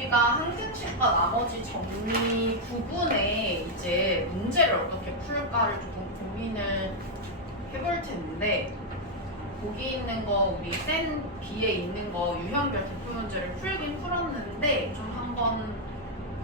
우리가 항등식과 나머지 정리 부분에 이제 문제를 어떻게 풀까를 조금 고민을 해볼 텐데, 거기 있는 거 우리 센 B에 있는 거 유형별 대표 문제를 풀긴 풀었는데 좀 한번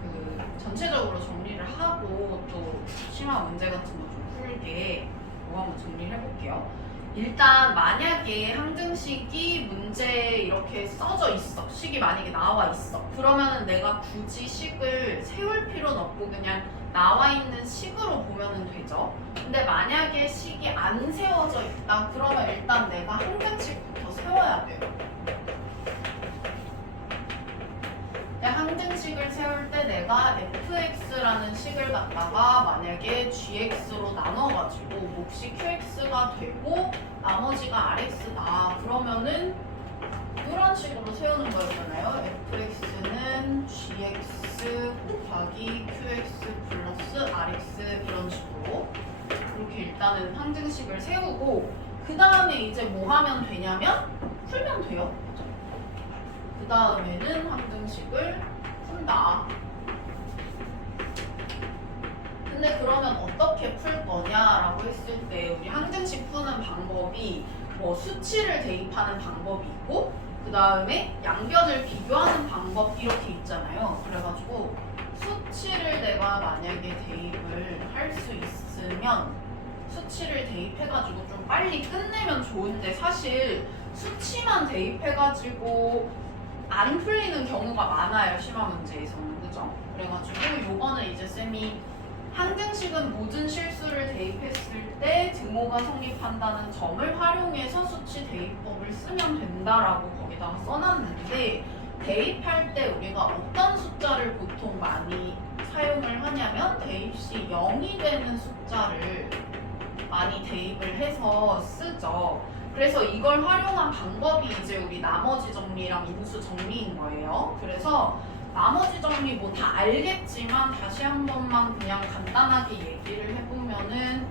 그 전체적으로 정리를 하고 또 심화 문제 같은 거 좀 풀게 이거 한번 정리를 해볼게요. 일단 만약에 항등식이 문제에 이렇게 써져 있어. 식이 만약에 나와 있어. 그러면은 내가 굳이 식을 세울 필요는 없고 그냥 나와 있는 식으로 보면은 되죠. 근데 만약에 식이 안 세워져 있다. 그러면 일단 내가 항등식부터 세워야 돼요. 항등식을 세울 때 내가 fx라는 식을 갖다가 만약에 gx로 나눠가지고 몫이 qx가 되고 나머지가 rx다. 그러면은 이런 식으로 세우는 거였잖아요. fx는 gx 곱하기 qx 플러스 rx 이런 식으로 이렇게 일단은 항등식을 세우고 그 다음에 이제 뭐 하면 되냐면 풀면 돼요. 그 다음에는 항등식을 푼다. 근데 그러면 어떻게 풀 거냐라고 했을 때 우리 항등식 푸는 방법이 뭐 수치를 대입하는 방법이 있고 그 다음에 양변을 비교하는 방법 이렇게 있잖아요. 그래가지고 수치를 내가 만약에 대입을 할 수 있으면 수치를 대입해가지고 좀 빨리 끝내면 좋은데 사실 수치만 대입해가지고 안 풀리는 경우가 많아요. 심화 문제에서는. 그죠? 그래가지고 요거는 이제 쌤이 항등식은 모든 실수를 대입했을 때 등호가 성립한다는 점을 활용해서 수치 대입법을 쓰면 된다라고 거기다가 써놨는데 대입할 때 우리가 어떤 숫자를 보통 많이 사용을 하냐면 대입시 0이 되는 숫자를 많이 대입을 해서 쓰죠. 그래서 이걸 활용한 방법이 이제 우리 나머지 정리랑 인수 정리인 거예요. 그래서 나머지 정리 뭐 다 알겠지만 다시 한 번만 그냥 간단하게 얘기를 해보면은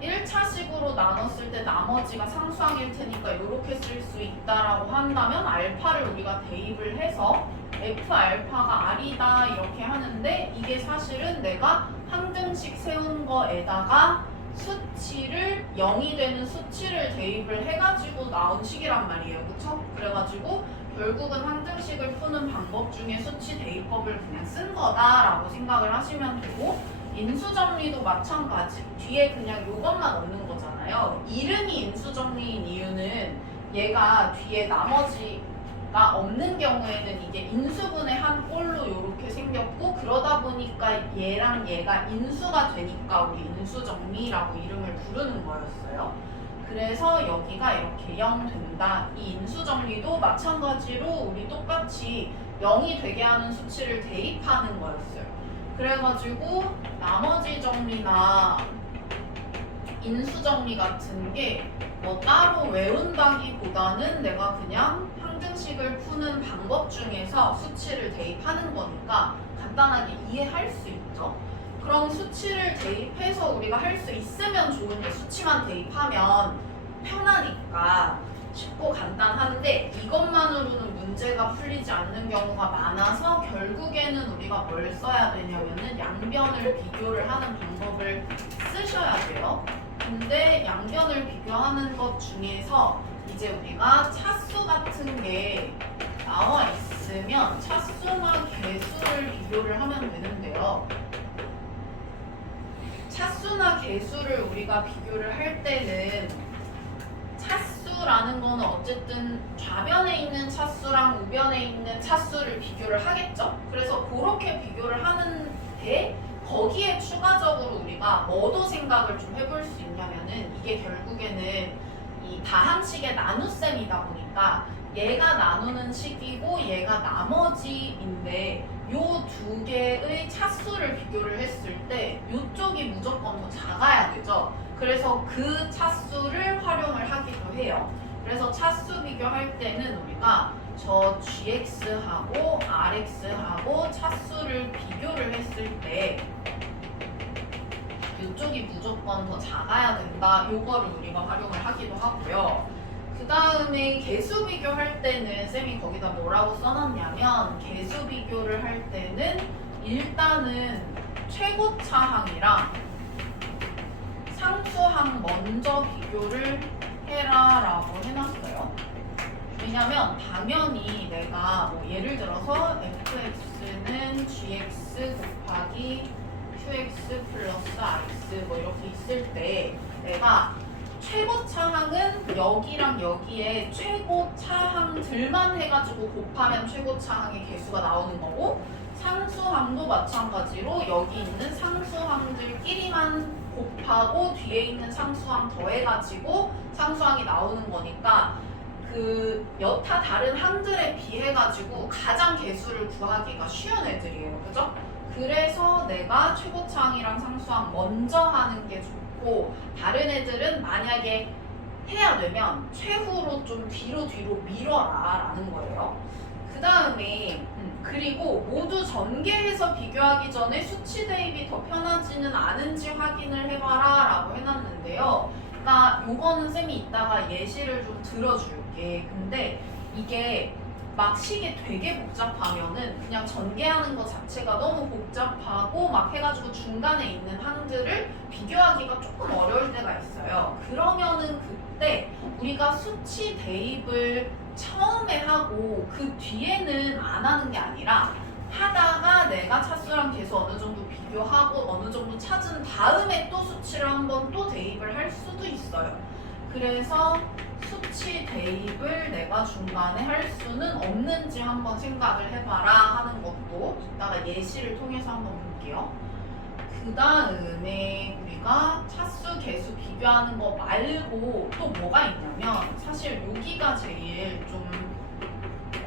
1차식으로 나눴을 때 나머지가 상수항일 테니까 이렇게 쓸 수 있다라고 한다면 알파를 우리가 대입을 해서 F 알파가 R이다 이렇게 하는데 이게 사실은 내가 항등식 세운 거에다가 수치를 0이 되는 수치를 대입을 해가지고 나온 식이란 말이에요. 그쵸? 그래가지고 결국은 항등식을 푸는 방법 중에 수치 대입법을 그냥 쓴 거다라고 생각을 하시면 되고 인수정리도 마찬가지. 뒤에 그냥 요것만 없는 거잖아요. 이름이 인수정리인 이유는 얘가 뒤에 나머지가 없는 경우에는 이게 인수분의 한 꼴로 이렇게 생겼고 그러다 보니까 얘랑 얘가 인수가 되니까 우리 인수정리라고 이름을 부르는 거였어요. 그래서 여기가 이렇게 0 된다. 이 인수정리도 마찬가지로 우리 똑같이 0이 되게 하는 수치를 대입하는 거였어요. 그래가지고 나머지 정리나 인수정리 같은 게 뭐 따로 외운다기보다는 내가 그냥 항등식을 푸는 방법 중에서 수치를 대입하는 거니까 간단하게 이해할 수 있죠. 그럼 수치를 대입해서 우리가 할 수 있으면 좋은데 수치만 대입하면 편하니까 쉽고 간단한데 이것만으로는 문제가 풀리지 않는 경우가 많아서 결국에는 우리가 뭘 써야 되냐면은 양변을 비교를 하는 방법을 쓰셔야 돼요. 근데 양변을 비교하는 것 중에서 이제 우리가 차수 같은 게 나와 있으면 차수나 개수를 비교를 하면 되는데요. 차수나 개수를 우리가 비교를 할 때는 차수라는 거는 어쨌든 좌변에 있는 차수랑 우변에 있는 차수를 비교를 하겠죠? 그래서 그렇게 비교를 하는데 거기에 추가적으로 우리가 뭐도 생각을 좀 해볼 수 있냐면은 이게 결국에는 이 다항식의 나눗셈이다 보니까 얘가 나누는 식이고 얘가 나머지인데 요 두 개의 차수를 비교를 했을 때 요쪽이 무조건 더 작아야 되죠. 그래서 그 차수를 활용을 하기도 해요. 그래서 차수 비교할 때는 우리가 저 gx하고 rx하고 차수를 비교를 했을 때 이쪽이 무조건 더 작아야 된다. 요거를 우리가 활용을 하기도 하고요. 그 다음에 개수 비교할 때는 쌤이 거기다 뭐라고 써놨냐면 개수 비교를 할 때는 일단은 최고차항이랑 상수항 먼저 비교를 해라 라고 해놨어요. 왜냐면 당연히 내가 뭐 예를 들어서 fx는 gx 곱하기 qx 플러스 rx 뭐 이렇게 있을 때 내가 최고차항은 여기랑 여기에 최고차항들만 해가지고 곱하면 최고차항의 개수가 나오는 거고, 상수항도 마찬가지로 여기 있는 상수항들끼리만 곱하고 뒤에 있는 상수항 더해가지고 상수항이 나오는 거니까 그 여타 다른 항들에 비해 가지고 가장 개수를 구하기가 쉬운 애들이에요. 그죠? 그래서 내가 최고차항이랑 상수항 먼저 하는 게 좋고, 다른 애들은 만약에 해야 되면 최후로 좀 뒤로 밀어라 라는 거예요. 그 다음에 그리고 모두 전개해서 비교하기 전에 수치 대입이 더 편하지는 않은지 확인을 해봐라 라고 해놨는데요. 그러니까 요거는 쌤이 이따가 예시를 좀 들어줄게. 근데 이게 막 식이 되게 복잡하면은 그냥 전개하는 것 자체가 너무 복잡하고 막 해가지고 중간에 있는 항들을 비교하기가 조금 어려울 때가 있어요. 그러면은 그때 우리가 수치 대입을 처음에 하고 그 뒤에는 안 하는 게 아니라 하다가 내가 차수랑 개수 어느 정도 비교하고 어느 정도 찾은 다음에 또 수치를 한번 또 대입을 할 수도 있어요. 그래서 수치 대입을 내가 중간에 할 수는 없는지 한번 생각을 해봐라 하는 것도 이따가 예시를 통해서 한번 볼게요. 그 다음에 우리가 차수, 개수 비교하는 거 말고 또 뭐가 있냐면, 사실 여기가 제일 좀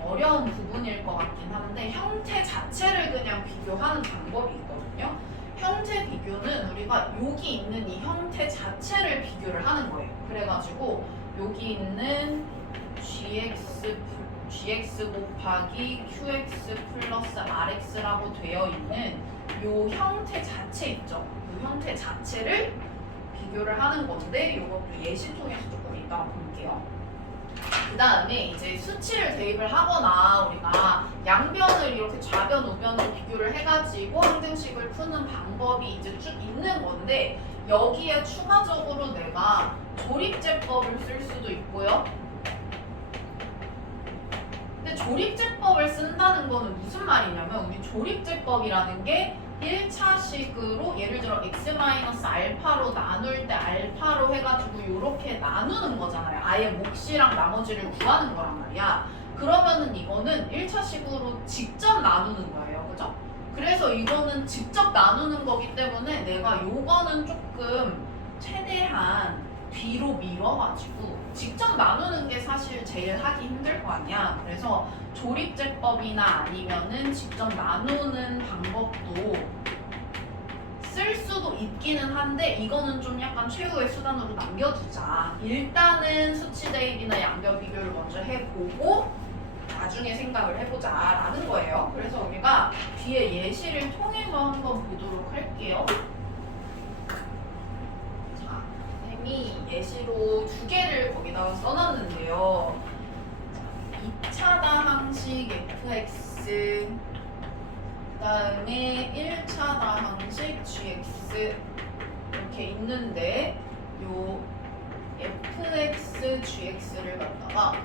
어려운 부분일 것 같긴 한데, 형태 자체를 그냥 비교하는 방법이 있거든요. 형태 비교는 우리가 여기 있는 이 형태 자체를 비교를 하는 거예요. 그래가지고 여기 있는 gx 곱하기 qx 플러스 rx라고 되어 있는 요 형태 자체 있죠? 요 형태 자체를 비교를 하는 건데, 요것도 예시 통해서 조금 이따가 볼게요. 그 다음에 이제 수치를 대입을 하거나 우리가 양변을 이렇게 좌변, 우변을 비교를 해가지고 항등식을 푸는 방법이 이제 쭉 있는 건데, 여기에 추가적으로 내가 조립제법을 쓸 수도 있고요. 근데 조립제법을 쓴다는 거는 무슨 말이냐면, 우리 조립제법이라는 게 1차식으로 예를 들어 x-알파로 나눌 때 알파로 해가지고 이렇게 나누는 거잖아요. 아예 몫이랑 나머지를 구하는 거란 말이야. 그러면은 이거는 1차식으로 직접 나누는 거예요. 그죠? 그래서 이거는 직접 나누는 거기 때문에 내가 요거는 조금 최대한 뒤로 밀어가지고 직접 나누는 게 사실 제일 하기 힘들 거 아니야. 그래서 조립제법이나 아니면은 직접 나누는 방법도 쓸 수도 있기는 한데, 이거는 좀 약간 최후의 수단으로 남겨두자. 일단은 수치 대입이나 양변 비교를 먼저 해보고 나중에 생각을 해보자 라는 거예요. 그래서 우리가 뒤에 예시를 통해서 한번 보도록 할게요. 자, 쌤이 예시로 2개를 거기다가 써놨는데요. 2차다 항식 fx, 그 다음에 1차다 항식 gx 이렇게 있는데, 요 fx, gx를 갖다가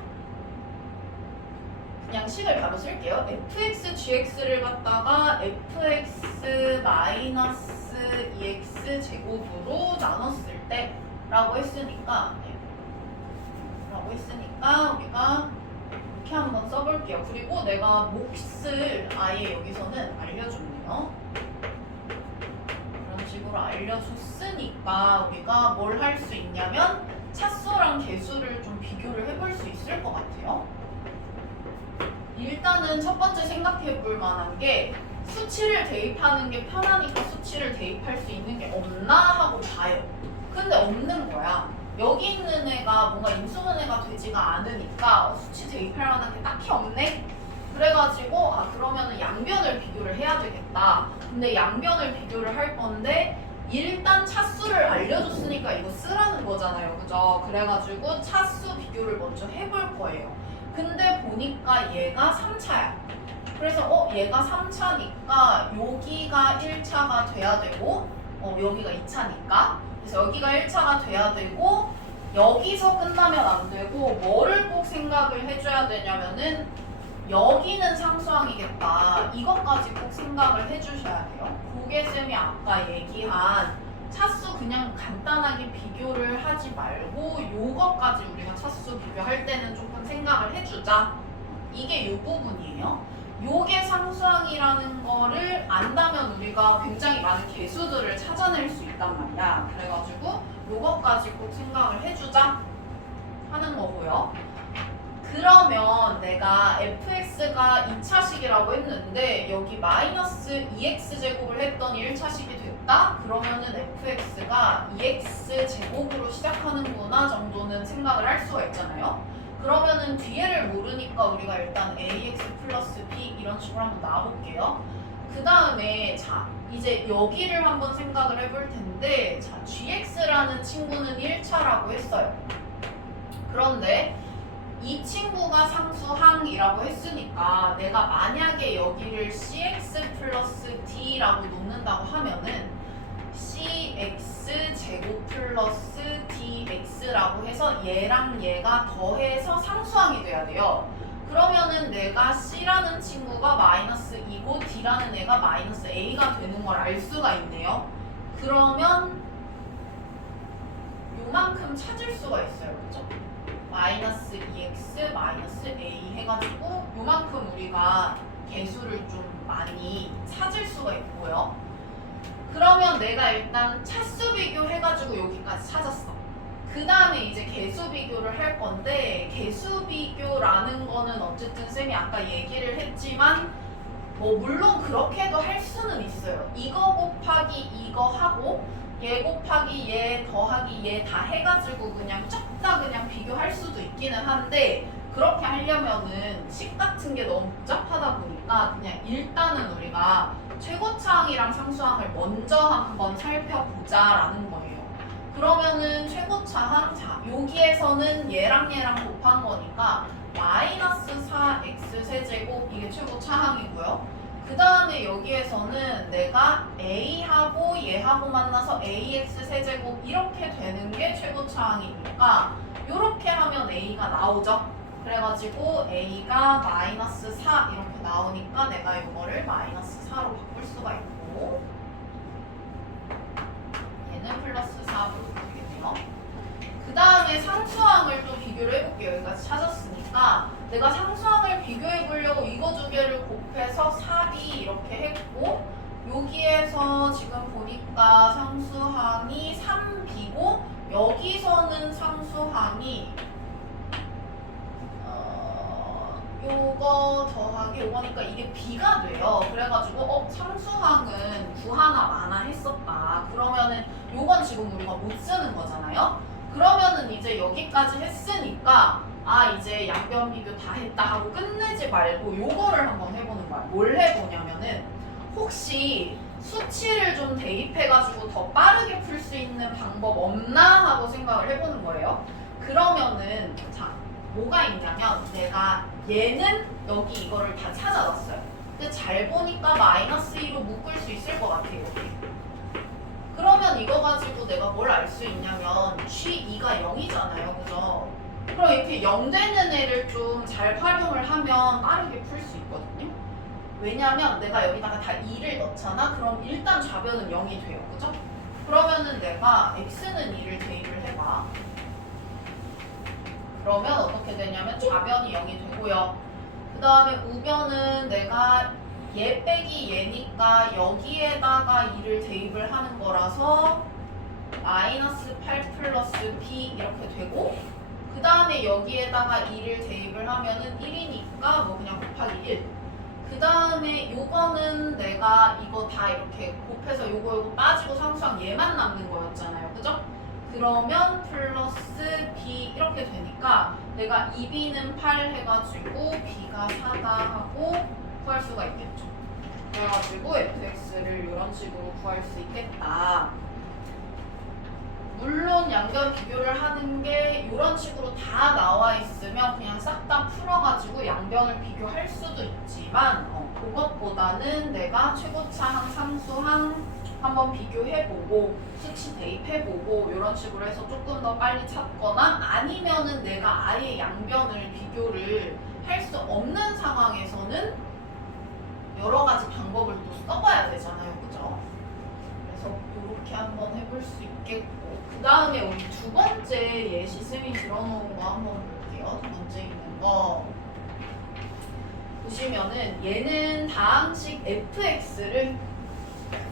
그냥 식을 바로 쓸게요. fx, gx를 갖다가 fx 마이너스 2x 제곱으로 나눴을 때 라고 했으니까 우리가 이렇게 한번 써볼게요. 그리고 내가 몫을 아예 여기서는 알려줬네요. 그런 식으로 알려줬으니까 우리가 뭘 할 수 있냐면 차수랑 개수를 좀 비교를 해볼 수 있을 것 같아요. 일단은 첫 번째 생각해 볼 만한 게, 수치를 대입하는 게 편하니까 수치를 대입할 수 있는 게 없나 하고 봐요. 근데 없는 거야. 여기 있는 애가 뭔가 인수분해가 되지가 않으니까 수치 대입할 만한 게 딱히 없네? 그래가지고 그러면은 양변을 비교를 해야 되겠다. 근데 양변을 비교를 할 건데 일단 차수를 알려줬으니까 이거 쓰라는 거잖아요. 그죠? 그래가지고 차수 비교를 먼저 해볼 거예요. 근데 보니까 얘가 3차야. 그래서 얘가 3차니까 여기가 1차가 돼야 되고 여기가 2차니까 그래서 여기가 1차가 돼야 되고 여기서 끝나면 안 되고 뭐를 꼭 생각을 해줘야 되냐면은 여기는 상수항이겠다. 이것까지 꼭 생각을 해주셔야 돼요. 그게 쌤이 아까 얘기한 차수 그냥 간단하게 비교를 하지 말고 요것까지 우리가 차수 비교할 때는 조금 생각을 해주자. 이게 요 부분이에요. 요게 상수항이라는 거를 안다면 우리가 굉장히 많은 개수들을 찾아낼 수 있단 말이야. 그래가지고 요것까지 꼭 생각을 해주자 하는 거고요. 그러면 내가 fx가 2차식이라고 했는데 여기 마이너스 2x제곱을 했더니 1차식이 됐다? 그러면은 fx가 2x제곱으로 시작하는구나 정도는 생각을 할 수가 있잖아요. 그러면은 뒤에를 모르니까 우리가 일단 ax 플러스 b 이런 식으로 한번 나와볼게요. 그 다음에 자 이제 여기를 한번 생각을 해볼 텐데 자 gx라는 친구는 1차라고 했어요. 그런데 이 친구가 상수항이라고 했으니까 내가 만약에 여기를 cx 플러스 d라고 놓는다고 하면은 cx 제곱 플러스 dx라고 해서 얘랑 얘가 더해서 상수항이 돼야 돼요. 그러면은 내가 c라는 친구가 마이너스 2고 d라는 애가 마이너스 a가 되는 걸 알 수가 있네요. 그러면 요만큼 찾을 수가 있어요. 그죠? 마이너스 2x 마이너스 a 해가지고 요만큼 우리가 개수를 좀 많이 찾을 수가 있고요. 그러면 내가 일단 차수 비교 해가지고 여기까지 찾았어. 그 다음에 이제 개수 비교를 할 건데 개수 비교라는 거는 어쨌든 쌤이 아까 얘기를 했지만 뭐 물론 그렇게도 할 수는 있어요. 이거 곱하기 이거 하고 얘 곱하기 얘 더하기 얘 다 해가지고 그냥 쫙 다 그냥 비교할 수도 있기는 한데 그렇게 하려면은 식 같은 게 너무 복잡하다 보니까 그냥 일단은 우리가 최고차항이랑 상수항을 먼저 한번 살펴보자라는 거예요. 그러면은 최고차항 자 여기에서는 얘랑 얘랑 곱한 거니까 마이너스 4x 세제곱 이게 최고차항이고요. 그 다음에 여기에서는 내가 a하고 얘하고 만나서 ax 세제곱 이렇게 되는 게 최고차항이니까 이렇게 하면 a가 나오죠. 그래가지고 a가 마이너스 4 이렇게 나오니까 내가 이거를 마이너스 4로 바꿀 수가 있고 얘는 플러스 4로 되겠네요. 그 다음에 상수항을 또 비교를 해볼게요. 여기까지 찾았으니까 내가 상수항을 비교해 보려고 이거 두 개를 곱해서 4b 이렇게 했고 여기에서 지금 보니까 상수항이 3b고 여기서는 상수항이 요거 더하기 요거니까 이게 b가 돼요. 그래가지고 상수항은 구하나 마나 했었다. 그러면은 요건 지금 우리가 못 쓰는 거잖아요. 그러면은 이제 여기까지 했으니까 이제 양변 비교 다 했다 하고 끝내지 말고 요거를 한번 해보는 거야. 뭘 해보냐면은 혹시 수치를 좀 대입해가지고 더 빠르게 풀 수 있는 방법 없나 하고 생각을 해보는 거예요. 그러면은 자 뭐가 있냐면 내가 얘는 여기 이거를 다 찾아놨어요. 근데 잘 보니까 마이너스 2로 묶을 수 있을 것 같아요. 그러면 이거 가지고 내가 뭘 알 수 있냐면 G2가 0이잖아요. 그죠? 그럼 이렇게 0 되는 애를 좀 잘 활용을 하면 빠르게 풀 수 있거든요. 왜냐면 내가 여기다가 다 2를 넣잖아? 그럼 일단 좌변은 0이 돼요. 그죠? 그러면은 내가 x는 2를 대입을 해봐. 그러면 어떻게 되냐면 좌변이 0이 되고요. 그 다음에 우변은 내가 얘 빼기 얘니까 여기에다가 2를 대입을 하는 거라서 마이너스 8 플러스 b 이렇게 되고 그 다음에 여기에다가 2를 대입을 하면은 1이니까 뭐 그냥 곱하기 1. 그 다음에 요거는 내가 이거 다 이렇게 곱해서 요거 빠지고 상수항 얘만 남는 거였잖아요. 그죠? 그러면 플러스 b 이렇게 되니까 내가 2b는 8 해가지고 b가 4다 하고 구할 수가 있겠죠. 그래가지고 fx를 이런 식으로 구할 수 있겠다. 물론 양변 비교를 하는 게 이런 식으로 다 나와 있으면 그냥 싹 다 풀어가지고 양변을 비교할 수도 있지만 그것보다는 내가 최고차항, 상수항 한번 비교해보고 수치 대입해보고 이런 식으로 해서 조금 더 빨리 찾거나 아니면은 내가 아예 양변을 비교를 할 수 없는 상황에서는 여러 가지 방법을 또 써봐야 되잖아요. 그죠? 그래서 이렇게 한번 해볼 수 있겠고 그 다음에 우리 두 번째 예시 쌤이 들어놓은 거 한번 볼게요. 두 번째 있는 거 보시면은 얘는 다항식 fx를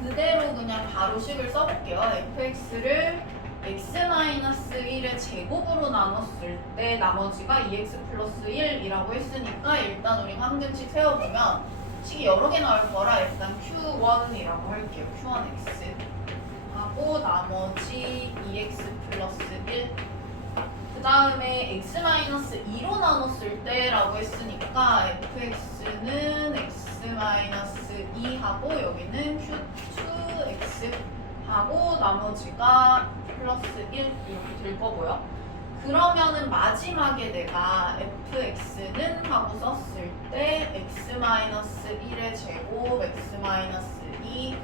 그대로 그냥 바로 식을 써볼게요. fx를 x-1의 제곱으로 나눴을 때 나머지가 2x 플러스 1이라고 했으니까 일단 우리 항등식 세워보면 식이 여러 개 나올 거라 일단 q1이라고 할게요. q1x 하고 나머지 2x 플러스 1 그 다음에 x-2로 나눴을 때라고 했으니까 fx는 x-2 하고 여기는 q2x 하고 나머지가 플러스 1 이렇게 될 거고요. 그러면은 마지막에 내가 fx는 하고 썼을 때 x-1의 제곱 x-2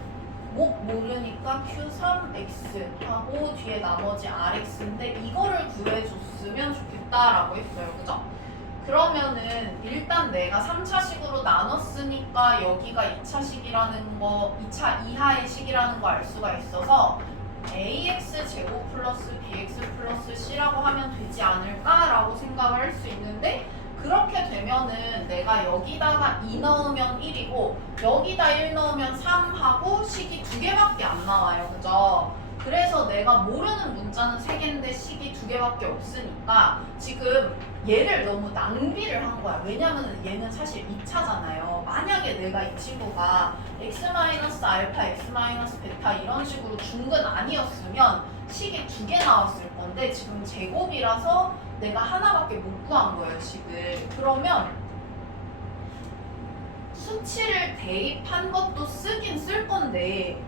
목 모르니까 q3x 하고 뒤에 나머지 rx인데 이거를 구해줬으면 좋겠다라고 했어요. 그죠? 그러면은 일단 내가 3차식으로 나눴으니까 여기가 2차식이라는 거 2차 이하의 식이라는 거 알 수가 있어서 ax 제곱 플러스 bx 플러스 c라고 하면 되지 않을까라고 생각을 할 수 있는데 그렇게 되면은 내가 여기다가 2 넣으면 1이고 여기다 1 넣으면 3하고 식이 2개밖에 안 나와요. 그죠? 그래서 내가 모르는 문자는 3개인데 식이 2개밖에 없으니까 지금 얘를 너무 낭비를 한 거야. 왜냐면 얘는 사실 2차잖아요. 만약에 내가 이 친구가 x-알파, x-베타 이런 식으로 준 건 아니었으면 식이 2개 나왔을 건데 지금 제곱이라서 내가 하나밖에 못 구한 거예요, 식을. 그러면 수치를 대입한 것도 쓰긴 쓸 건데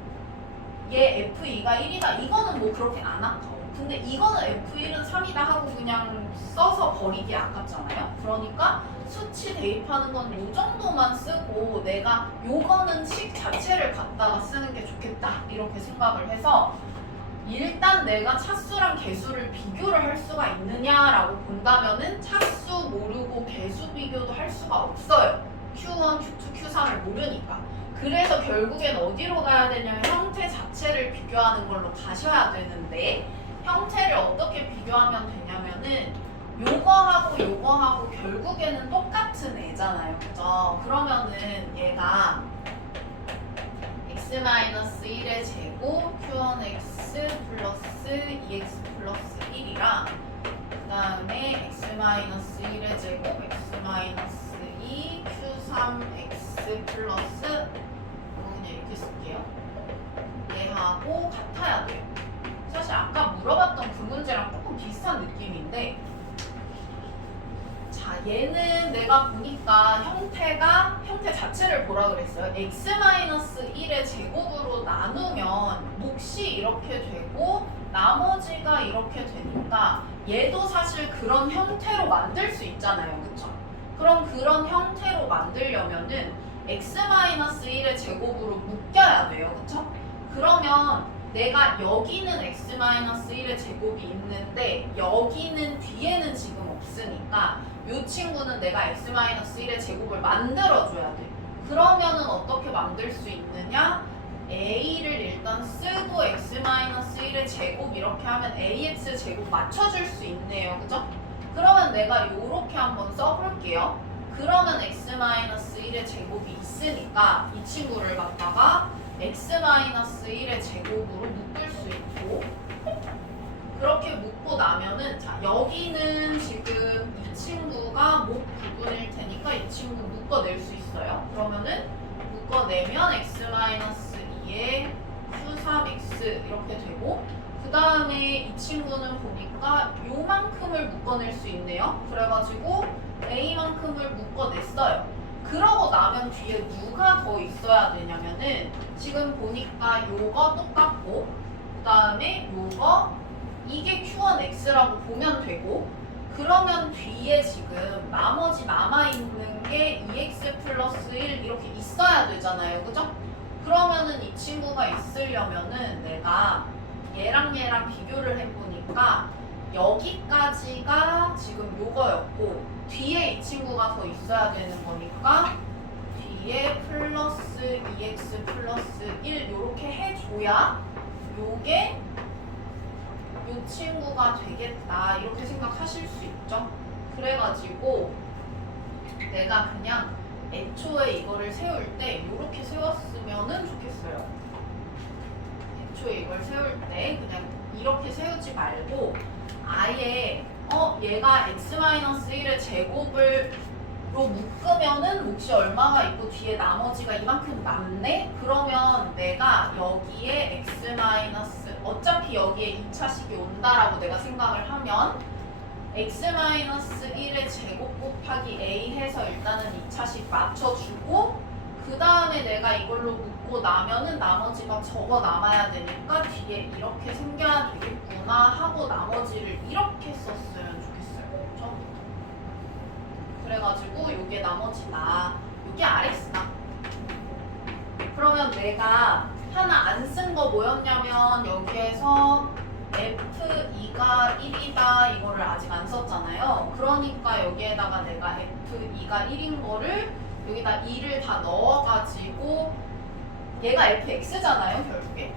얘 F2가 1이다 이거는 뭐 그렇게 안 아까워. 근데 이거는 F1은 3이다 하고 그냥 써서 버리기 아깝잖아요. 그러니까 수치 대입하는 건 이 정도만 쓰고 내가 요거는 식 자체를 갖다가 쓰는 게 좋겠다 이렇게 생각을 해서 일단 내가 차수랑 개수를 비교를 할 수가 있느냐라고 본다면은 차수 모르고 개수 비교도 할 수가 없어요. Q1, Q2, Q3을 모르니까. 그래서 결국엔 어디로 가야 되냐면 형태 자체를 비교하는 걸로 가셔야 되는데 형태를 어떻게 비교하면 되냐면은 요거하고 요거하고 결국에는 똑같은 애잖아요. 그죠? 그러면은 얘가 x-1의 제곱 q1x 플러스 2x 플러스 1이랑 그 다음에 x-1의 제곱 x-2 q3x 플러스 그냥 이렇게 쓸게요. 얘하고 같아야 돼요. 사실 아까 물어봤던 그 문제랑 조금 비슷한 느낌인데 자 얘는 내가 보니까 형태 자체를 보라 그랬어요. x-1의 제곱으로 나누면 몫이 이렇게 되고 나머지가 이렇게 되니까 얘도 사실 그런 형태로 만들 수 있잖아요. 그쵸? 그럼 그런 형태로 만들려면은 x-1의 제곱으로 묶여야 돼요. 그쵸? 그러면 내가 여기는 x-1의 제곱이 있는데 여기는 뒤에는 지금 없으니까 이 친구는 내가 x-1의 제곱을 만들어줘야 돼. 그러면은 어떻게 만들 수 있느냐? a를 일단 쓰고 x-1의 제곱 이렇게 하면 ax 제곱 맞춰줄 수 있네요. 그죠? 그러면 내가 이렇게 한번 써볼게요. 그러면 x-1의 제곱이 있으니까 이 친구를 갖다가 x-1의 제곱으로 묶을 수 있고 그렇게 묶고 나면은 자 여기는 지금 이 친구가 목 부분일 테니까 이 친구 묶어낼 수 있어요. 그러면은 묶어내면 x-2에 q3x 이렇게 되고 그 다음에 이 친구는 보니까 요만큼을 묶어낼 수 있네요. 그래가지고 a만큼을 묶어냈어요. 그러고 나면 뒤에 누가 더 있어야 되냐면은 지금 보니까 요거 똑같고 그 다음에 요거 이게 Q1X라고 보면 되고, 그러면 뒤에 지금 나머지 남아있는 게 2x 플러스 1 이렇게 있어야 되잖아요. 그죠? 그러면은 이 친구가 있으려면은 내가 얘랑 얘랑 비교를 해보니까 여기까지가 지금 요거였고 뒤에 이 친구가 더 있어야 되는 거니까 뒤에 플러스 2x 플러스 1 요렇게 해줘야 요게 요 친구가 되겠다 이렇게 생각하실 수 있죠. 그래가지고 내가 그냥 애초에 이거를 세울 때 이렇게 세웠으면은 좋겠어요. 애초에 이걸 세울 때 그냥 이렇게 세우지 말고 아예 얘가 x-1의 제곱을 로 묶으면은 몫이 얼마가 있고 뒤에 나머지가 이만큼 남네? 그러면 내가 여기에 x- 어차피 여기에 2차식이 온다라고 내가 생각을 하면 x-1의 제곱 곱하기 a 해서 일단은 2차식 맞춰주고 그 다음에 내가 이걸로 묶고 나면은 나머지가 적어 남아야 되니까 뒤에 이렇게 생겨야 되겠구나 하고 나머지를 이렇게 썼으면 좋겠어요. 처음부터. 그래가지고 요게 나머지다. 요게 RX다. 그러면 내가 하나 안 쓴 거 뭐였냐면 여기에서 F2가 1이다 이거를 아직 안 썼잖아요. 그러니까 여기에다가 내가 F2가 1인 거를 여기다 2를 다 넣어가지고 얘가 FX잖아요 결국에.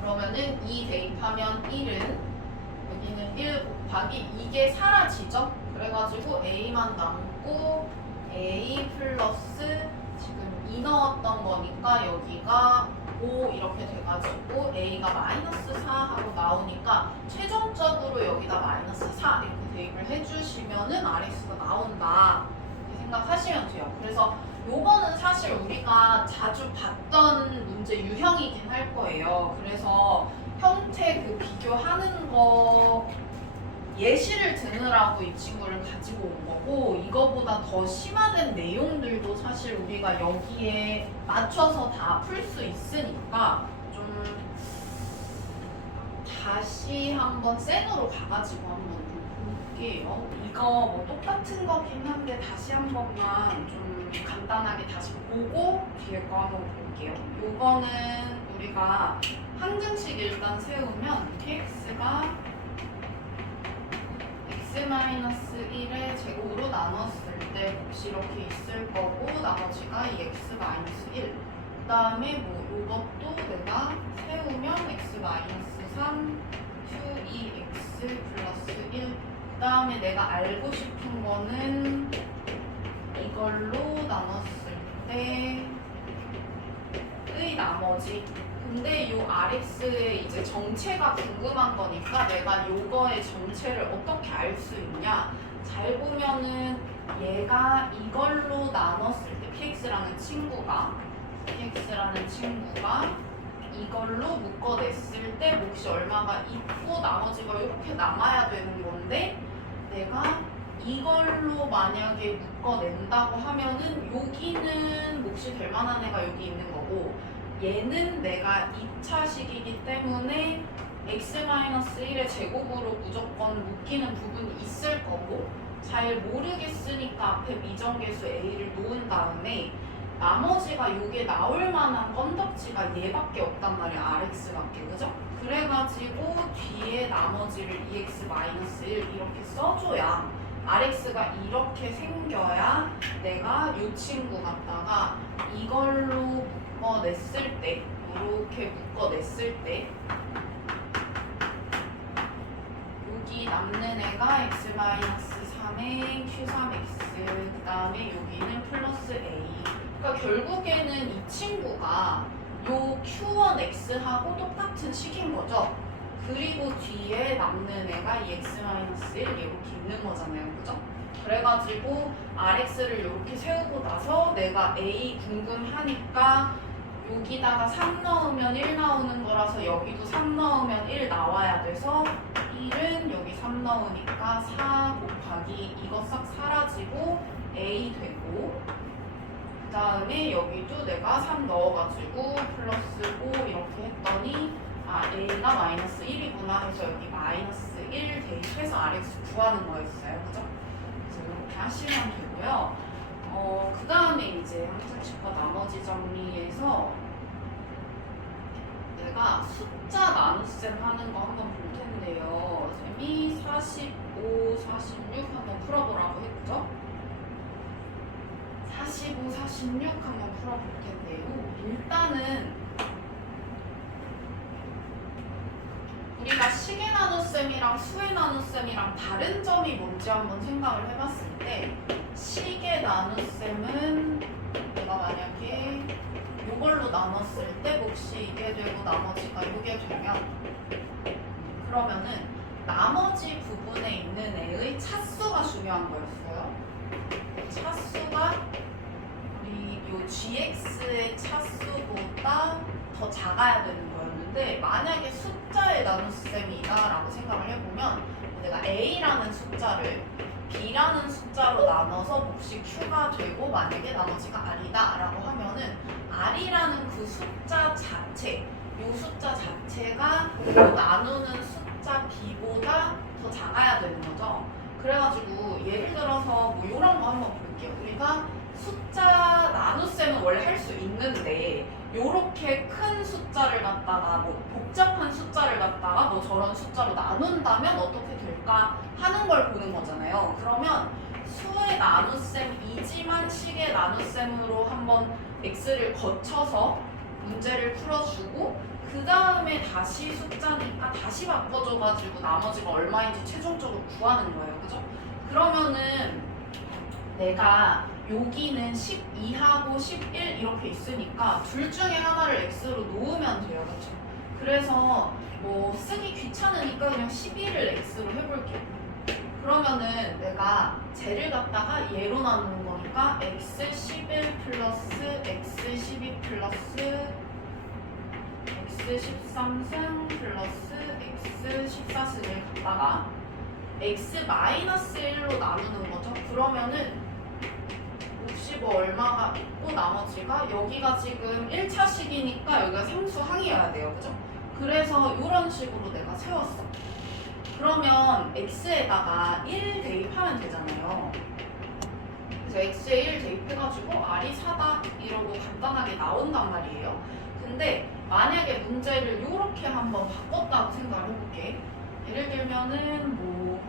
그러면은 2 대입하면 1은 여기는 1 곱하기 이게 사라지죠? 그래가지고 A만 남고 A 플러스 지금 2 넣었던 거니까 여기가 5 이렇게 돼가지고 A가 마이너스 4 하고 나오니까 최종적으로 여기다 마이너스 4 이렇게 대입을 해주시면은 RX가 나온다 이렇게 생각하시면 돼요. 그래서 요거는 사실 우리가 자주 봤던 문제 유형이긴 할 거예요. 그래서 형태 그 비교하는 거 예시를 드느라고 이 친구를 가지고 온 거고 이거보다 더 심화된 내용들도 사실 우리가 여기에 맞춰서 다 풀 수 있으니까 좀 다시 한번 센으로 가가지고 한번 볼게요. 이거 뭐 똑같은 거긴 한데 다시 한 번만 좀 간단하게 다시 보고 뒤에 거 한번 볼게요. 요거는 우리가 항등식 일단 세우면 kx가 x-1의 제곱으로 나눴을 때 몫이 이렇게 있을 거고 나머지가 이 x-1 그 다음에 뭐 요것도 내가 세우면 x-3 2x 플러스 1 그 다음에 내가 알고 싶은 거는 이걸로 나눴을 때의 나머지 근데 요 RX의 이제 정체가 궁금한 거니까 내가 요거의 정체를 어떻게 알 수 있냐 잘 보면은 얘가 이걸로 나눴을 때 PX라는 친구가 이걸로 묶어냈을 때 몫이 얼마가 있고 나머지가 이렇게 남아야 되는 건데 내가 이걸로 만약에 묶어낸다고 하면은 여기는 몫이 될 만한 애가 여기 있는 거고 얘는 내가 2차식이기 때문에 x-1의 제곱으로 무조건 묶이는 부분이 있을 거고 잘 모르겠으니까 앞에 미정계수 a를 놓은 다음에 나머지가 요게 나올 만한 건덕지가 얘밖에 없단 말이야 rx밖에 그죠? 그래가지고 뒤에 나머지를 2x-1 이렇게 써줘야 RX가 이렇게 생겨야 내가 이 친구 갖다가 이걸로 묶어냈을 때 이렇게 묶어냈을 때 여기 남는 애가 x-3의 q3x 그 다음에 여기는 플러스 a 그러니까 결국에는 이 친구가 요 q1x하고 똑같은 식인 거죠. 그리고 뒤에 남는 애가 x-1 이렇게 있는 거잖아요. 그죠? 그래가지고 RX를 이렇게 세우고 나서 내가 A 궁금하니까 여기다가 3 넣으면 1 나오는 거라서 여기도 3 넣으면 1 나와야 돼서 1은 여기 3 넣으니까 4 곱하기 이거 싹 사라지고 A 되고 그 다음에 여기도 내가 3 넣어가지고 플러스 5 이렇게 했더니 아 a가 마이너스 1이구나 해서 여기 마이너스 1 대입해서 rx 구하는 거였어요. 그죠? 그래서 이렇게 하시면 되고요. 그 다음에 이제 항상식과 나머지 정리해서 내가 숫자 나눗셈 하는 거 한번 볼 텐데요. 쌤이 45, 46 한번 풀어보라고 했죠? 45, 46 한번 풀어볼 텐데요. 일단은 우리가 식의 나눗셈이랑 수의 나눗셈이랑 다른 점이 뭔지 한번 생각을 해봤을 때 식의 나눗셈은 내가 만약에 이걸로 나눴을 때 몫이 이게 되고 나머지가 이게 되면 그러면은 나머지 부분에 있는 애의 차수가 중요한 거였어요. 차수가 우리 요 gx의 차수보다 더 작아야 되는 거였는데 만약에 숫자의 나눗셈이다 라고 생각을 해보면 내가 a라는 숫자를 b라는 숫자로 나눠서 몫이 q가 되고 만약에 나머지가 r이다 라고 하면은 r이라는 그 숫자 자체 요 숫자 자체가 요 나누는 숫자 b보다 더 작아야 되는 거죠. 그래가지고 예를 들어서 뭐 요런 거 한번 볼게요. 우리가 숫자 나눗셈은 원래 할 수 있는데 요렇게 큰 숫자를 갖다가 뭐 복잡한 숫자를 갖다가 뭐 저런 숫자로 나눈다면 어떻게 될까 하는 걸 보는 거잖아요. 그러면 수의 나눗셈이지만 식의 나눗셈으로 한번 x를 거쳐서 문제를 풀어주고 그 다음에 다시 숫자니까 다시 바꿔줘가지고 나머지가 얼마인지 최종적으로 구하는 거예요. 그죠? 그러면은 내가 여기는 12하고 11 이렇게 있으니까 둘 중에 하나를 x로 놓으면 돼요. 그렇죠? 그래서 뭐 쓰기 귀찮으니까 그냥 11을 x로 해볼게요. 그러면은 내가 쟤를 갖다가 얘로 나누는 거니까 x11 플러스 x12 플러스 x13승 플러스 x14승을 갖다가 x-1로 나누는 거죠. 그러면은 몫이 뭐 얼마가 있고 나머지가 여기가 지금 1차식이니까 여기가 상수항이어야 돼요. 그죠? 그래서 이런 식으로 내가 세웠어. 그러면 x에다가 1 대입하면 되잖아요. 그래서 x에 1 대입해가지고 r이 4다 이러고 간단하게 나온단 말이에요. 근데 만약에 문제를 이렇게 한번 바꿨다고 생각을 해볼게. 예를 들면은 뭐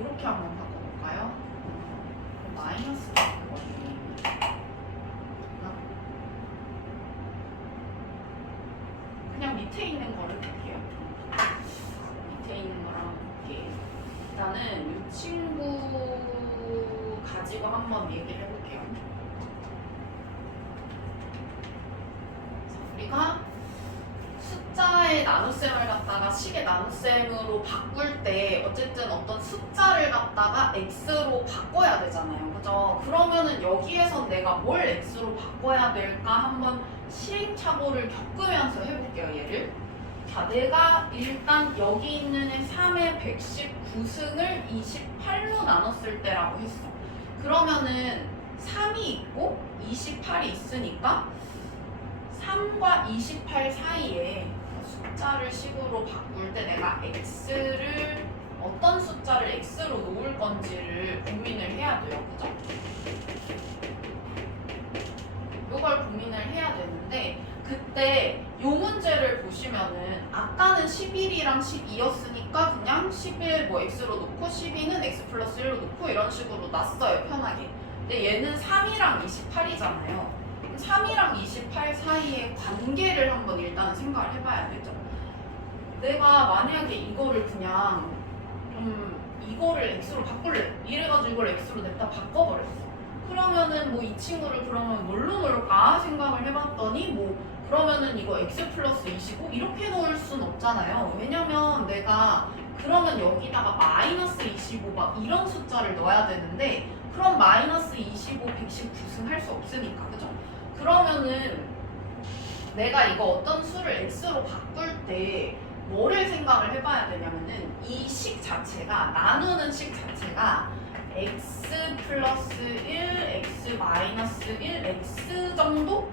이렇게 한번 바꿔볼까요? 마이너스 그냥 밑에 있는 거를 볼게요. 밑에 있는 거랑 볼게. 일단은 이 친구 가지고 한번 얘기를 해볼게요. 우리가 숫자의 나눗셈을 갖다가 식의 나눗셈으로 바꿀 때 어쨌든 어떤 숫자를 갖다가 x로 바꿔야 되잖아요. 그죠? 그러면은 여기에서 내가 뭘 x로 바꿔야 될까 한번 시행착오를 겪으면서 해볼게요. 얘를. 자, 내가 일단 여기 있는 애 3의 119승을 28로 나눴을 때라고 했어. 그러면은 3이 있고 28이 있으니까 3과 28 사이에 숫자를 식으로 바꿀 때 내가 x를 어떤 숫자를 x로 놓을 건지를 고민을 해야 돼요. 그죠? 이걸 고민을 해야 되는데 그때 이 문제를 보시면은 아까는 11이랑 12였으니까 그냥 11 뭐 x로 놓고 12는 x 플러스 1로 놓고 이런 식으로 놨어요. 편하게. 근데 얘는 3이랑 28이잖아요. 3이랑 28 사이의 관계를 한번 일단 생각을 해봐야 되죠. 내가 만약에 이거를 그냥 이거를 x로 바꿀래 이래가지고 이걸 x로 냈다 바꿔버렸어. 그러면은 뭐 이 친구를 그러면 뭘로 놓을까 생각을 해봤더니 뭐 그러면은 이거 x 플러스 2시고 이렇게 놓을 순 없잖아요. 왜냐면 내가 그러면 여기다가 마이너스 25 막 이런 숫자를 넣어야 되는데 그럼 마이너스 25, 119승 할 수 없으니까. 그죠? 그러면은 내가 이거 어떤 수를 x로 바꿀 때 뭐를 생각을 해봐야 되냐면은 이 식 자체가 나누는 식 자체가 x 플러스 1, x 마이너스 1, x 정도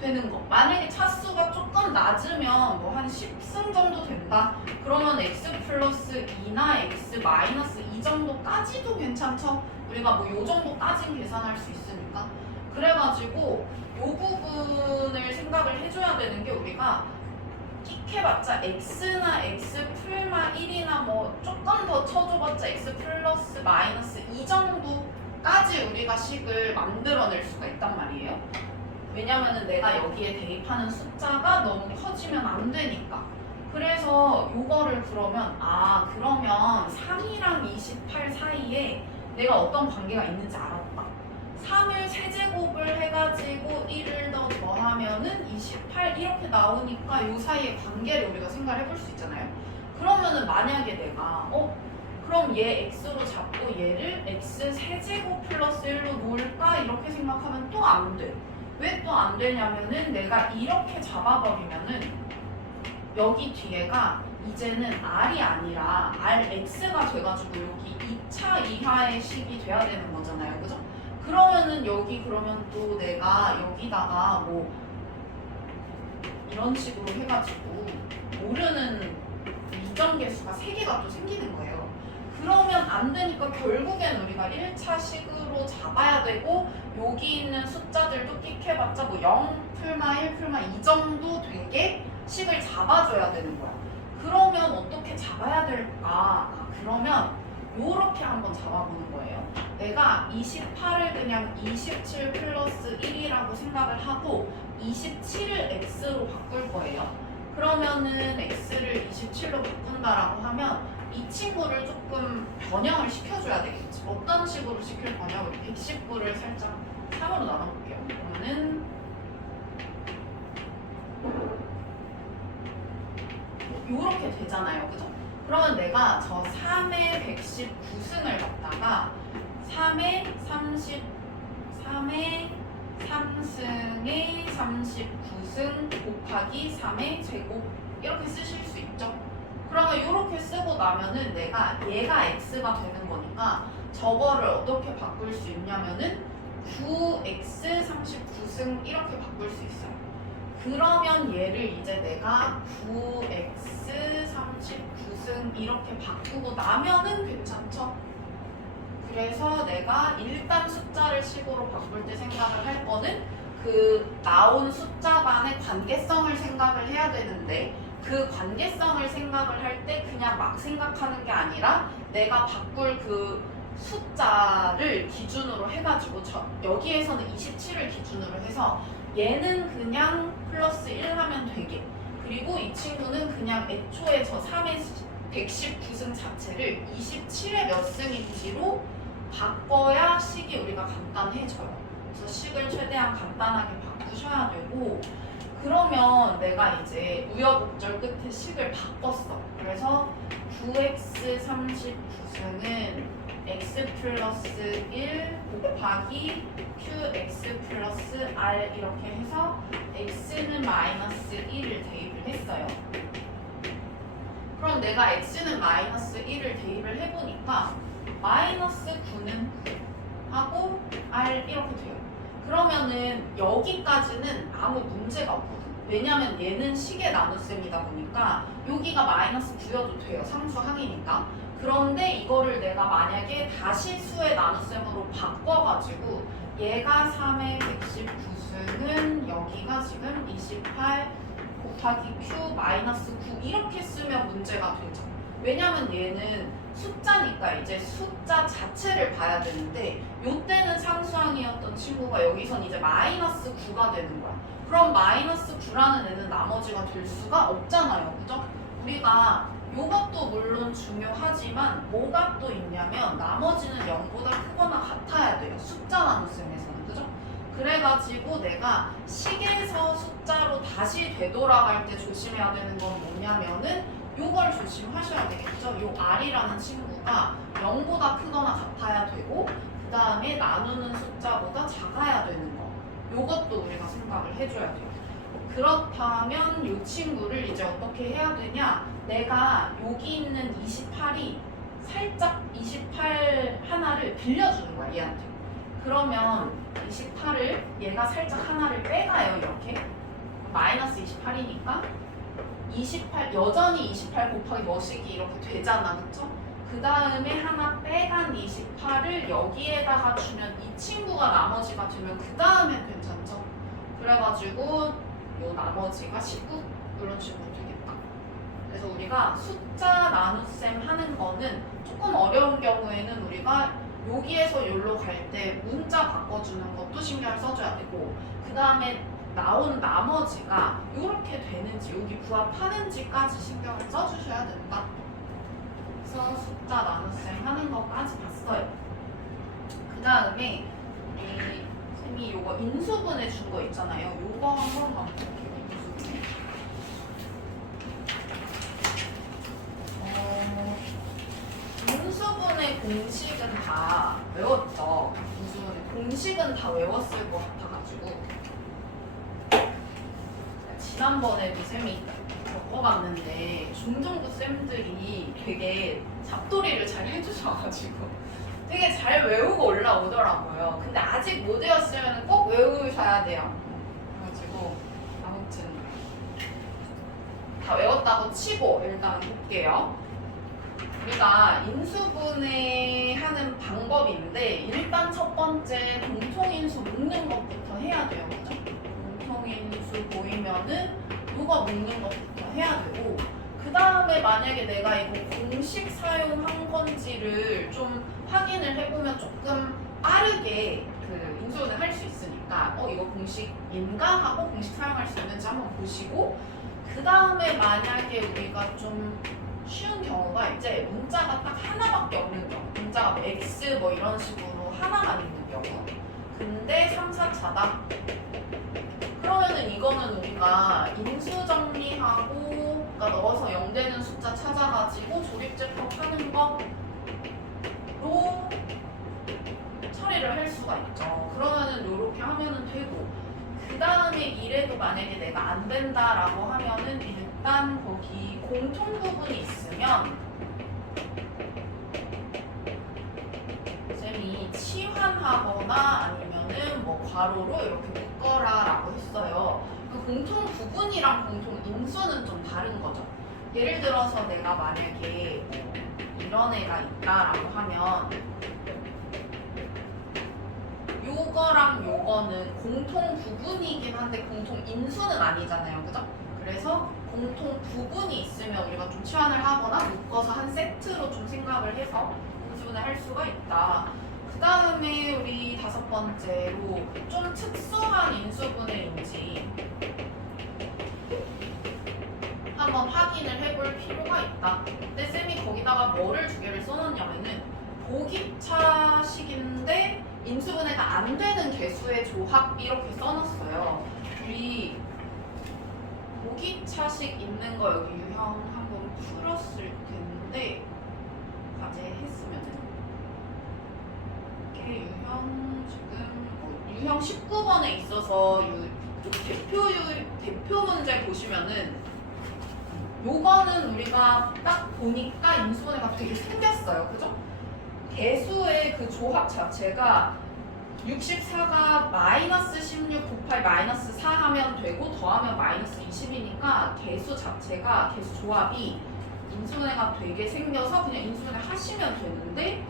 되는 거. 만약에 차수가 조금 낮으면 뭐 한 10승 정도 된다. 그러면 x 플러스 2나 x 마이너스 2 정도까지도 괜찮죠? 우리가 뭐 요 정도까진 계산할 수 있으니까. 그래가지고 요 부분을 생각을 해줘야 되는 게 우리가 끽해봤자 x나 x 풀마 1이나 뭐 조금 더 쳐줘봤자 x 플러스 마이너스 2 정도까지 우리가 식을 만들어낼 수가 있단 말이에요. 왜냐면은 내가 여기에 대입하는 숫자가 너무 커지면 안 되니까. 그래서 요거를 그러면 그러면 3이랑 28 사이에 내가 어떤 관계가 있는지 알았다. 3을 세제곱을 해가지고 1을 더 더하면은 28 이렇게 나오니까 요 사이의 관계를 우리가 생각을 해볼 수 있잖아요. 그러면은 만약에 내가 그럼 얘 x로 잡고 얘를 x 세제곱 플러스 1로 놓을까 이렇게 생각하면 또 안 돼. 왜 또 안 되냐면은 내가 이렇게 잡아버리면은 여기 뒤에가 이제는 r이 아니라 rx가 돼가지고 여기 2차 이하의 식이 돼야 되는 거잖아요. 그죠? 그러면은 여기 그러면 또 내가 여기다가 뭐 이런 식으로 해가지고 모르는 이정계수가 3개가 또 생기는 거예요. 그러면 안 되니까 결국엔 우리가 1차 식으로 잡아야 되고 여기 있는 숫자들도 끽해봤자 뭐 0, 풀마 1, 풀마 2 정도 되게 식을 잡아줘야 되는 거야. 그러면 어떻게 잡아야 될까? 그러면 요렇게 한번 잡아보는 거예요. 내가 28을 그냥 27 플러스 1이라고 생각을 하고 27을 x로 바꿀 거예요. 그러면은 x를 27로 바꾼다라고 하면 이 친구를 조금 변형을 시켜줘야 되겠지. 어떤 식으로 시킬 거냐고 119를 살짝 3으로 나눠볼게요. 그러면은 요렇게 되잖아요. 그죠? 그러면 내가 저 3의 119승을 갖다가 3의 3승의 39승 곱하기 3의 제곱 이렇게 쓰실 수 있죠? 그러면 이렇게 쓰고 나면은 내가 얘가 x가 되는 거니까 저거를 어떻게 바꿀 수 있냐면은 9x 39승 이렇게 바꿀 수 있어요. 그러면 얘를 이제 내가 9x 39승 이렇게 바꾸고 나면은 괜찮죠? 그래서 내가 일단 숫자를 식으로 바꿀 때 생각을 할 거는 그 나온 숫자 간의 관계성을 생각을 해야 되는데 그 관계성을 생각을 할 때 그냥 막 생각하는 게 아니라 내가 바꿀 그 숫자를 기준으로 해가지고 여기에서는 27을 기준으로 해서 얘는 그냥 플러스 1 하면 되게 그리고 이 친구는 그냥 애초에 저 3의 119승 자체를 27의 몇 승인지로 바꿔야 식이 우리가 간단해져요. 그래서 식을 최대한 간단하게 바꾸셔야 되고 그러면 내가 이제 우여곡절 끝에 식을 바꿨어. 그래서 9x 39승은 x 플러스 1 곱하기 qx 플러스 r 이렇게 해서 x는 마이너스 1을 대입을 했어요. 그럼 내가 x는 마이너스 1을 대입을 해보니까 마이너스 9는 하고 r 이렇게 돼요. 그러면은 여기까지는 아무 문제가 없거든. 왜냐면 얘는 식의 나눗셈이다 보니까 여기가 마이너스 9여도 돼요. 상수항이니까. 그런데 이거를 내가 만약에 다시 수의 나눗셈으로 바꿔가지고 얘가 3의 119승은 여기가 지금 28 곱하기 q 마이너스 9 이렇게 쓰면 문제가 되죠. 왜냐면 얘는 숫자니까 이제 숫자 자체를 봐야 되는데 요때는 상수항이었던 친구가 여기선 이제 마이너스 9가 되는 거야. 그럼 마이너스 9라는 애는 나머지가 될 수가 없잖아요. 그죠? 우리가 요것도 물론 중요하지만 뭐가 또 있냐면 나머지는 0보다 크거나 같아야 돼요. 숫자 나눗셈에서는. 그죠? 그래가지고 내가 식에서 숫자로 다시 되돌아갈 때 조심해야 되는 건 뭐냐면은 요걸 조심하셔야 되겠죠. 요 r이라는 친구가 0보다 크거나 같아야 되고 그 다음에 나누는 숫자보다 작아야 되는 거. 요것도 우리가 생각을 해줘야 돼요. 그렇다면 요 친구를 이제 어떻게 해야 되냐? 내가 여기 있는 28이 살짝 28 하나를 빌려주는 거야 얘한테. 그러면 28을 얘가 살짝 하나를 빼가요 이렇게. 마이너스 28이니까 28 여전히 28 곱하기 뭐시기 이렇게 되잖아 그쵸? 그 다음에 하나 빼간 28을 여기에다가 주면 이 친구가 나머지가 되면 그 다음엔 괜찮죠? 그래가지고 요 나머지가 19 이런 식으로 되겠다. 그래서 우리가 숫자 나눗셈 하는 거는 조금 어려운 경우에는 우리가 여기에서 여기로 갈 때 문자 바꿔주는 것도 신경을 써줘야 되고 그 다음에 나온 나머지가 이렇게 되는지 여기 부합하는지까지 신경을 써주셔야 된다. 그래서 숫자 나눗셈 하는 것까지 봤어요. 그 다음에 우리 쌤이 요거 인수분해 준 거 있잖아요. 요거 한 번만 볼게요. 인수분해. 인수분해 공식은 다 외웠죠. 인수분해 공식은 다 외웠을 것 같아가지고 지난번에도 쌤이 겪어봤는데 중등부 쌤들이 되게 잡돌이를 잘 해주셔가지고 되게 잘 외우고 올라오더라고요. 근데 아직 못 외웠으면 꼭 외우셔야 돼요. 그래가지고 아무튼 다 외웠다고 치고 일단 볼게요. 우리가 인수분해하는 방법인데 일단 첫 번째 공통인수 묶는 것부터 해야 돼요. 그죠? 공통인수 보이면은 누가 묶는 것부터 해야 되고 그 다음에 만약에 내가 이거 공식 사용한 건지를 좀 확인을 해보면 조금 빠르게 그 인수분해 할 수 있으니까 이거 공식인가 하고 공식 사용할 수 있는지 한번 보시고 그 다음에 만약에 우리가 좀 쉬운 경우가 이제 문자가 딱 하나밖에 없는 경우 문자가 뭐 X 뭐 이런 식으로 하나만 있는 경우 근데 3, 4차다 그러면은 이거는 우리가 인수 정리하고 그러니까 넣어서 0 되는 숫자 찾아가지고 조립제법 하는 거로 처리를 할 수가 있죠. 그러면은 이렇게 하면은 되고 그 다음에 이래도 만약에 내가 안 된다라고 하면은 일단 거기 공통 부분이 있으면 쌤이 치환하거나 아니면은 뭐 괄호로 이렇게 묶어라라고 했어요. 그 공통 부분이랑 공통 인수는 좀 다른 거죠. 예를 들어서 내가 만약에 이런 애가 있다라고 하면 요거랑 요거는 공통 부분이긴 한데 공통 인수는 아니잖아요. 그죠? 그래서 공통 부분이 있으면 우리가 좀 치환을 하거나 묶어서 한 세트로 좀 생각을 해서 인수분해 할 수가 있다. 그 다음에 우리 다섯 번째로 좀 특수한 인수분해인지 한번 확인을 해볼 필요가 있다. 근데 쌤이 거기다가 뭐를 두 개를 써놨냐면은 보기차식인데 인수분해가 안 되는 개수의 조합 이렇게 써놨어요. 우리 보기차식 있는 거 여기 유형 한번 풀었을 텐데 과제 했으면은 이게 유형 지금 유형 19번에 있어서 대표 문제 보시면은 요거는 우리가 딱 보니까 인수분해가 되게 생겼어요. 그죠? 개수의 그 조합 자체가 64가 마이너스 16 곱하기 마이너스 4 하면 되고 더하면 마이너스 20이니까 개수 자체가 개수 조합이 인수분해가 되게 생겨서 그냥 인수분해 하시면 되는데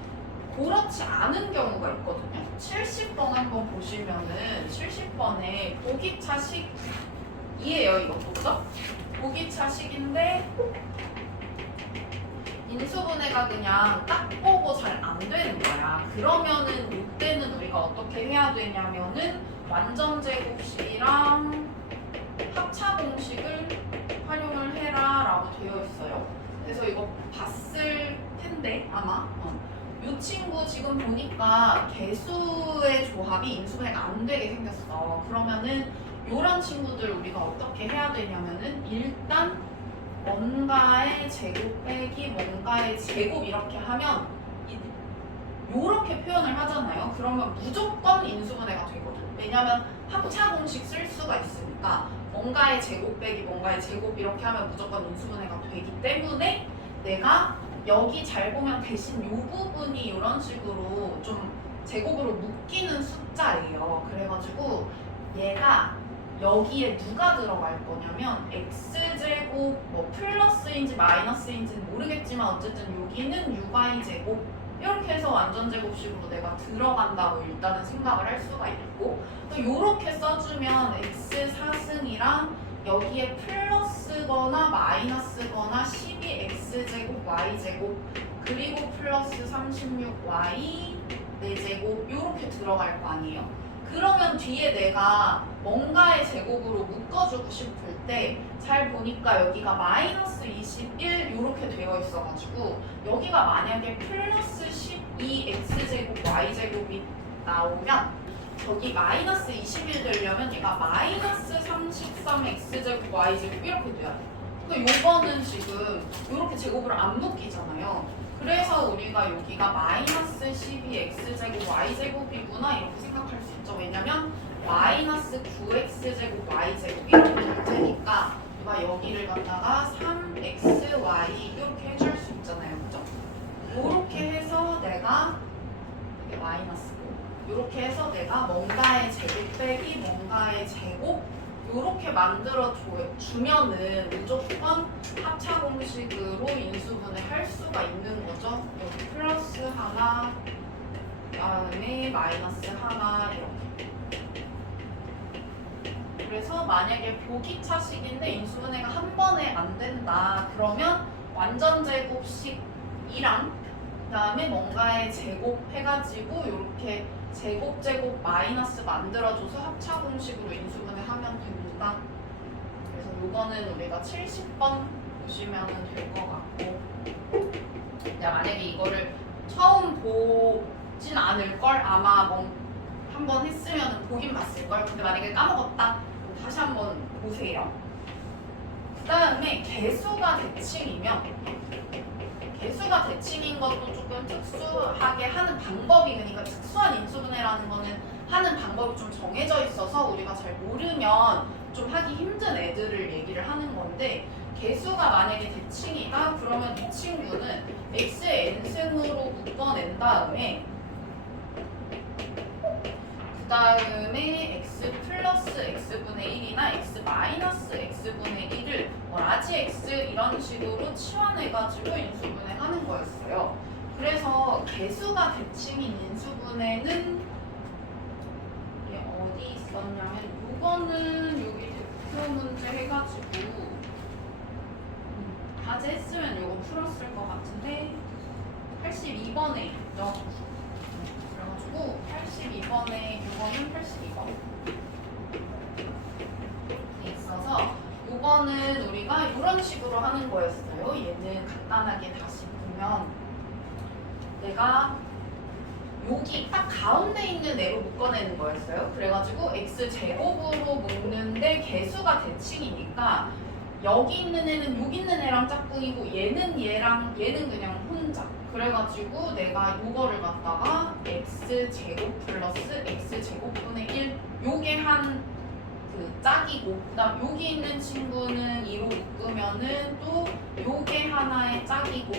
그렇지 않은 경우가 있거든요. 70번 한번 보시면은 70번에 보기차식이에요. 이것도 그죠? 보기차식인데 인수분해가 그냥 딱 보고 잘 안 되는 거야. 그러면은 이때는 우리가 어떻게 해야 되냐면은 완전 제곱식이랑 합차 공식을 활용을 해라 라고 되어 있어요. 그래서 이거 봤을 텐데 아마 이 친구 지금 보니까 개수의 조합이 인수분해가 안 되게 생겼어. 그러면은 이런 친구들 우리가 어떻게 해야 되냐면은 일단 뭔가의 제곱 빼기 뭔가의 제곱 이렇게 하면 이렇게 표현을 하잖아요. 그러면 무조건 인수분해가 되거든. 왜냐면 합차 공식 쓸 수가 있으니까 뭔가의 제곱 빼기 뭔가의 제곱 이렇게 하면 무조건 인수분해가 되기 때문에 내가 여기 잘 보면 대신 이 부분이 이런 식으로 좀 제곱으로 묶이는 숫자예요. 그래가지고 얘가 여기에 누가 들어갈 거냐면 x제곱 뭐 플러스인지 마이너스인지는 모르겠지만 어쨌든 여기는 6y제곱 이렇게 해서 완전제곱식으로 내가 들어간다고 일단은 생각을 할 수가 있고 또 이렇게 써주면 x 4승이랑 여기에 플러스거나 마이너스거나 12x제곱 y제곱 그리고 플러스 36y 4제곱 이렇게 들어갈 거 아니에요. 그러면 뒤에 내가 뭔가의 제곱으로 묶어주고 싶을 때 잘 보니까 여기가 마이너스 21 이렇게 되어 있어가지고 여기가 만약에 플러스 12x제곱 y제곱이 나오면 저기 마이너스 21 되려면 얘가 마이너스 33x제곱 y제곱 이렇게 돼야 돼. 근데 요거는 지금 이렇게 제곱으로 안 묶이잖아요. 그래서 우리가 여기가 마이너스 12x제곱 y제곱이구나 이렇게 생각할 수 있죠. 왜냐면 마이너스 9x제곱 y제곱 이렇게 될 테니까 누가 여기를 갖다가 3xy 이렇게 해줄 수 있잖아요. 그죠? 이렇게 해서 내가 이게 마이너스고 이렇게 해서 내가 뭔가의 제곱 빼기 뭔가의 제곱 이렇게 만들어 주면은 무조건 합차 공식으로 인수분해 할 수가 있는 거죠. 여기 플러스 하나, 그다음에 마이너스 하나 이렇게. 그래서 만약에 보기차식인데 인수분해가 한 번에 안 된다. 그러면 완전 제곱식이랑 그다음에 뭔가의 제곱 해가지고 이렇게 제곱 마이너스 만들어줘서 합차 공식으로 인수분해 하면 됩니다. 그래서 요거는 우리가 70번 보시면 될 것 같고 내가 만약에 이거를 처음 보진 않을걸 아마 한번 했으면 보긴 봤을걸. 근데 만약에 까먹었다 그럼 다시 한번 보세요. 그 다음에 개수가 대칭이면 개수가 대칭인 것도 조금 특수하게 하는 방법이 그러니까 특수한 인수분해라는 거는 하는 방법이 좀 정해져 있어서 우리가 잘 모르면 좀 하기 힘든 애들을 얘기를 하는 건데 개수가 만약에 대칭이다 그러면 이 친구는 x의 n승으로 묶어낸 다음에 그 다음에 x 플러스 x분의 1이나 x 마이너스 x분의 1을 뭐 라지 x 이런 식으로 치환해가지고 인수분해 하는 거였어요. 그래서 개수가 대칭인 인수분해는 이게 어디 있었냐면 이거는 여기 대표 문제 해가지고 과제 했으면 이거 풀었을 것 같은데 82번에 있죠. 그래가지고 82번에 이거는 82번 있어서 이거는 우리가 이런 식으로 하는 거였어요. 얘는 간단하게 다시 보면 내가 여기 딱 가운데 있는 애로 묶어내는 거였어요. 그래가지고 x제곱으로 묶는데 개수가 대칭이니까 여기 있는 애는 여기 있는 애랑 짝꿍이고 얘는 얘랑 얘는 그냥 혼자. 그래가지고 내가 이거를 갖다가 x제곱 플러스 x제곱분의 1 요게 한 그 짝이고 그다음 여기 있는 친구는 2로 묶으면은 또 요게 하나의 짝이고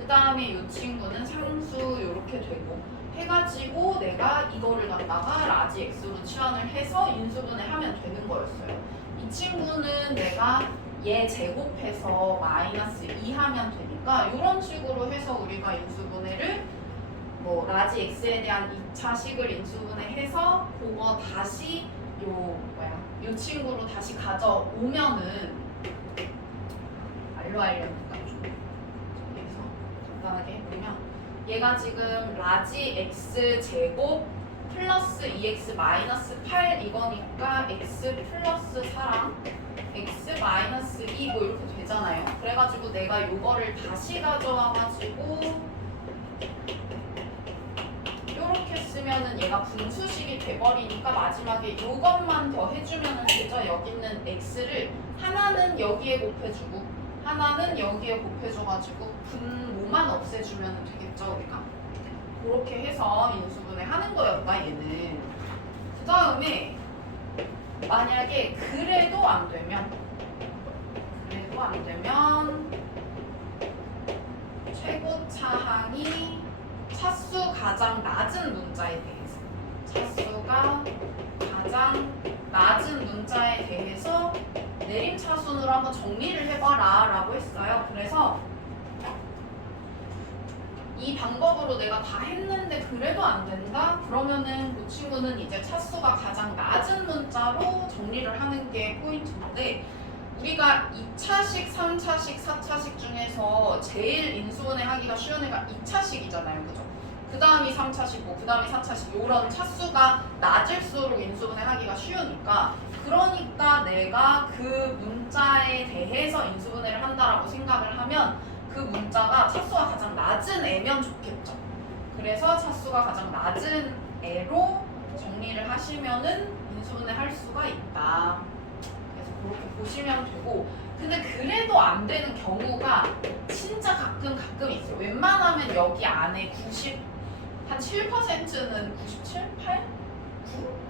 그 다음에 이 친구는 상수 이렇게 되고 해가지고 내가 이거를 갖다가 라지 x로 치환을 해서 인수분해 하면 되는 거였어요. 이 친구는 내가 얘 제곱해서 마이너스 2 하면 되니까 이런 식으로 해서 우리가 인수분해를 뭐 라지 x에 대한 2차식을 인수분해해서 그거 다시 요 친구로 다시 가져오면은 말로 하려니까 좀 여기서 간단하게 해보면 얘가 지금 라지 x 제곱 플러스 2x 마이너스 8 이거니까 x 플러스 4랑 x 마이너스 2 뭐 이렇게 되잖아요. 그래가지고 내가 요거를 다시 가져와가지고 이렇게 쓰면은 얘가 분수식이 돼버리니까 마지막에 이것만 더 해주면 되죠. 여기 있는 x를 하나는 여기에 곱해주고 하나는 여기에 곱해줘가지고 분모만 없애주면 되겠죠. 우리가 그렇게 해서 인수분해 하는 거였다 얘는. 그 다음에 만약에 그래도 안 되면 최고차항이 차수 가장 낮은 문자에 대해서 차수가 가장 낮은 문자에 대해서 내림차순으로 한번 정리를 해봐라 라고 했어요. 그래서 이 방법으로 내가 다 했는데 그래도 안 된다? 그러면은 그 친구는 이제 차수가 가장 낮은 문자로 정리를 하는 게 포인트인데, 우리가 2차식, 3차식, 4차식 중에서 제일 인수분해 하기가 쉬운 애가 2차식이잖아요. 그죠? 그 다음이 3차식이고 그 다음이 4차식, 이런 차수가 낮을수록 인수분해 하기가 쉬우니까, 그러니까 내가 그 문자에 대해서 인수분해를 한다라고 생각을 하면 그 문자가 차수가 가장 낮은 애면 좋겠죠. 그래서 차수가 가장 낮은 애로 정리를 하시면은 인수분해 할 수가 있다. 그래서 그렇게 보시면 되고, 근데 그래도 안 되는 경우가 진짜 가끔 있어요. 웬만하면 여기 안에 한 7%는 97, 8,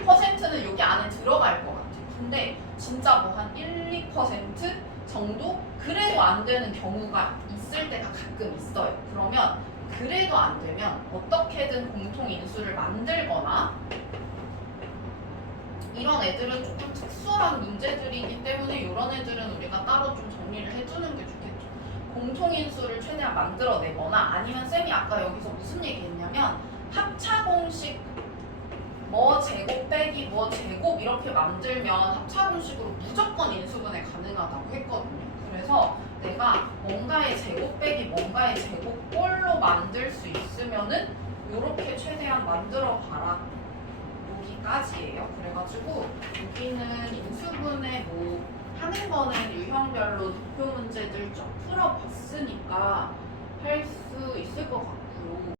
9%는 여기 안에 들어갈 것 같아요. 근데 진짜 뭐 한 1, 2% 정도 그래도 안 되는 경우가 있을 때가 가끔 있어요. 그러면 그래도 안 되면 어떻게든 공통 인수를 만들거나, 이런 애들은 조금 특수한 문제들이기 때문에 이런 애들은 우리가 따로 좀 정리를 해주는 게 좋겠죠. 공통인수를 최대한 만들어내거나, 아니면 쌤이 아까 여기서 무슨 얘기했냐면 합차공식 뭐 제곱 빼기 뭐 제곱 이렇게 만들면 합차공식으로 무조건 인수분해 가능하다고 했거든요. 그래서 내가 뭔가의 제곱 빼기 뭔가의 제곱꼴로 만들 수 있으면은 요렇게 최대한 만들어 봐라, 여기까지예요. 그래가지고 여기는 인수분해 뭐 하는 거는 유형별로 도표 문제들 좀 풀어봤으니까 할 수 있을 것 같고요.